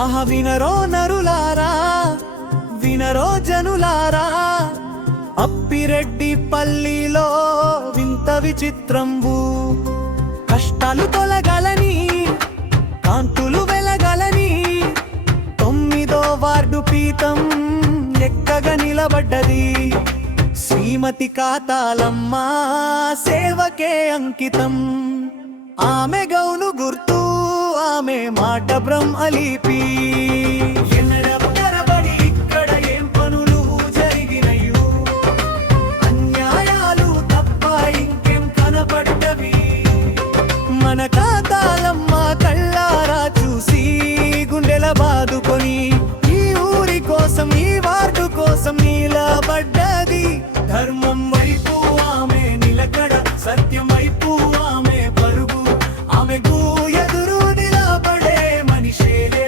ఆహ వినరో నరులారా, వినరో జనులారా, అప్పిరెడ్డి పల్లిలో వింత విచిత్రంబు. కష్టాలు తొలగలని, కాంతులు వెలగలని 9వ వార్డు పీఠం ఎక్కగా నిలబడ్డది. శ్రీమతి కాతాలమ్మ సేవకే అంకితం. ఆమె గౌను గుర్తు, ఆమె మాట బ్రహ్మలిపి. తరబడి ఇక్కడ ఏం పనులు జరిగినయు, అన్యాయాలు తప్ప ఇంకేం కనపడ్డవి. మన కాతాలమ్మ కళ్ళారా చూసి గుండెల బాదుకొని ఈ ఊరి కోసం, ఈ వార్డు కోసం నిలబడ్డది. ధర్మం వైపు ఆమె నిలకడ, సత్యం వైపు ఆమె పరుగు, ఆమెకు ఎదురు నిలబడే మనిషేలే.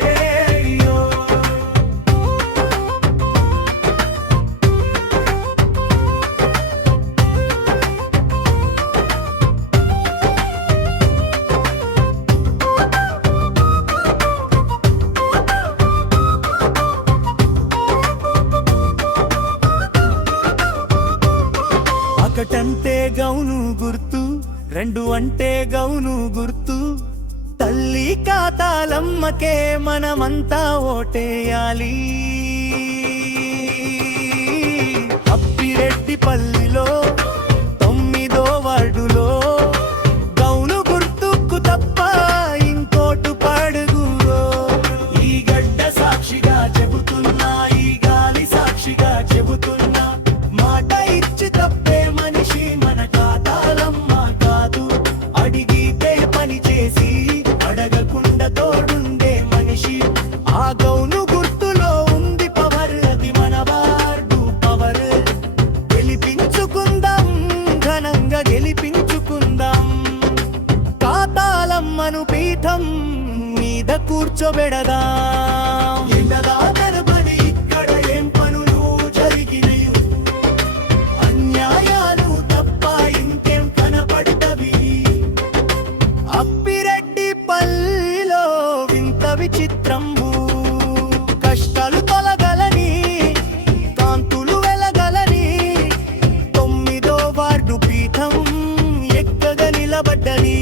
ఒకటంటే గౌను గుర్తు, 2 అంటే గౌను గుర్తు. తల్లి కాతాలమ్మకే మనమంతా ఓటేయాలి. అప్పిరెడ్డి పల్లిలో 9వ వార్డులో గౌను గుర్తుకు తప్ప ఇంకోటు పడుగురో. ఈ గడ్డ సాక్షిగా చెబుతున్నా, ఈ గాలి సాక్షిగా చెబుతున్నా, మాట ఇచ్చి తప్పే మనిషి మన కాతాలమ్మ కాదు. అడిగితే పని చేసి, అడగకుండా తోడుండే మనిషి. ఆ గౌను గుర్తులో ఉంది పవర్, అది మన వార్డు పవర్. గెలిపించుకుందాం, ఘనంగా గెలిపించుకుందాం. కాతాలమ్మను పీఠం మీద కూర్చోబెడదాం. తరబడి ఇక్కడ ఏం పనులు జరిగినయు, అన్యాయాలు తప్ప ఇంకేం కనపడ్డవి. అప్పిరెడ్డి పల్లిలో వింత విచిత్రంబు. కష్టాలు తొలగలని, కాంతులు వెలగలని 9వ వార్డు పీఠం ఎక్కగా నిలబడ్డది.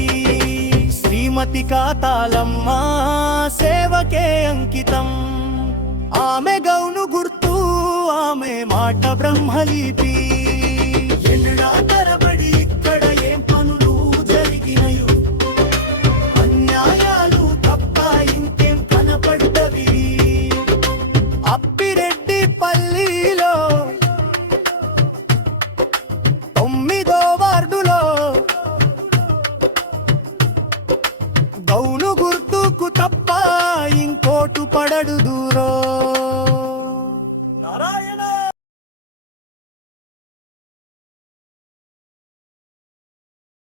శ్రీమతి కాతాలమ్మ సేవకే అంకితం. ఆమె గౌను గుర్తు, ఆమె మాట బ్రహ్మలిపి. తరబడి ఇక్కడ ఏం పనులు జరిగినయు, అన్యాయాలు తప్ప ఇంకేం కనపడ్డవి. అప్పిరెడ్డి పల్లిలో 9వ వార్డులో గౌను గుర్తుకు తప్ప ఇంకోటు పడడు దూరో. నారాయణ.